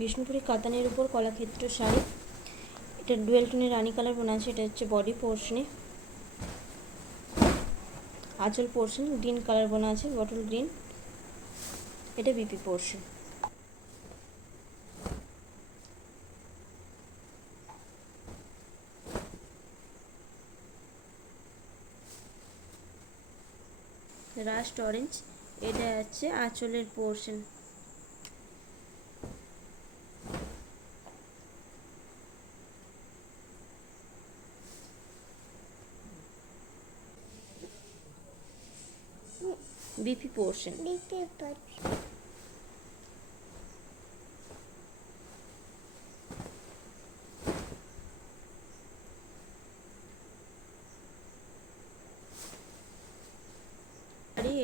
বিষ্ণুপুরি কাতানের উপর কলাক্ষেত্র শাড়ি। এটা ডুয়েল টোনের রানী কালার বোনা আছে। এটা হচ্ছে বডি পোর্শনে। আঁচল পোর্শন গ্রিন কালার বোনা আছে, বটল গ্রিন। এটা বিপি পোর্শন। রাস্ট অরেঞ্জ, এটা হচ্ছে আঁচলের পোর্শন। BP portion.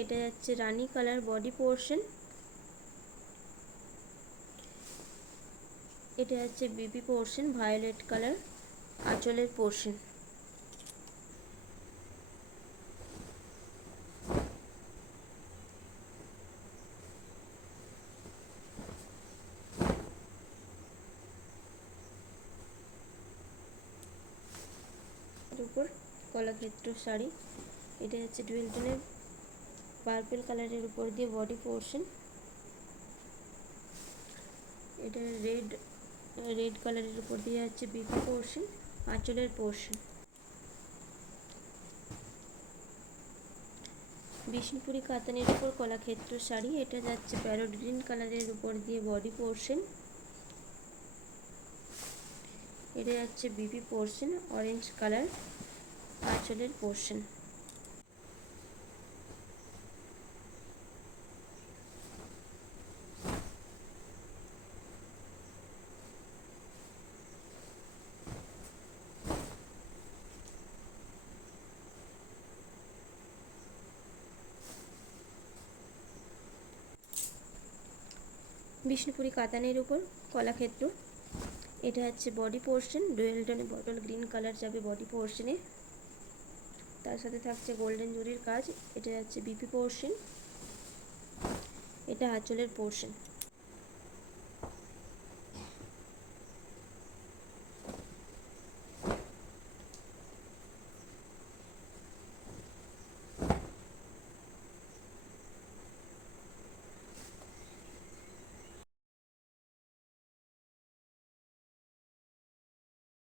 এটা যাচ্ছে রানী কালার বডি পোর্শন। এটা হচ্ছে বিপি পোর্শন ভায়োলেট কালার আঁচলের পোর্শন। উপর কলাক্ষেত্র শাড়ি। এটা হচ্ছে ডুয়েল টোনের পার্পল কালারের উপর দিয়ে বডি পোর্শন। এটা রেড কালারের উপর দিয়ে হচ্ছে বিপি পোর্শন আঁচলের পোর্শন। বিষ্ণুপুরি কাতানের উপর কলাক্ষেত্র শাড়ি। এটা যাচ্ছে প্যারট গ্রিন কালারের উপর দিয়ে বডি পোর্শন। এটা যাচ্ছে বিপি পোর্শন অরেঞ্জ কালার আঁচলের পোর্শন। বিষ্ণুপুরি কাতানের উপর কলাক্ষেত্র। এটা হচ্ছে বডি পোর্শন ডুয়েল টোনে বটল গ্রিন কালার যাবে বডি পোর্শনে, তার সাথে থাকছে গোল্ডেন জরির কাজ। এটা হচ্ছে বিপি পোর্শন, এটা আঁচলের পোর্শন।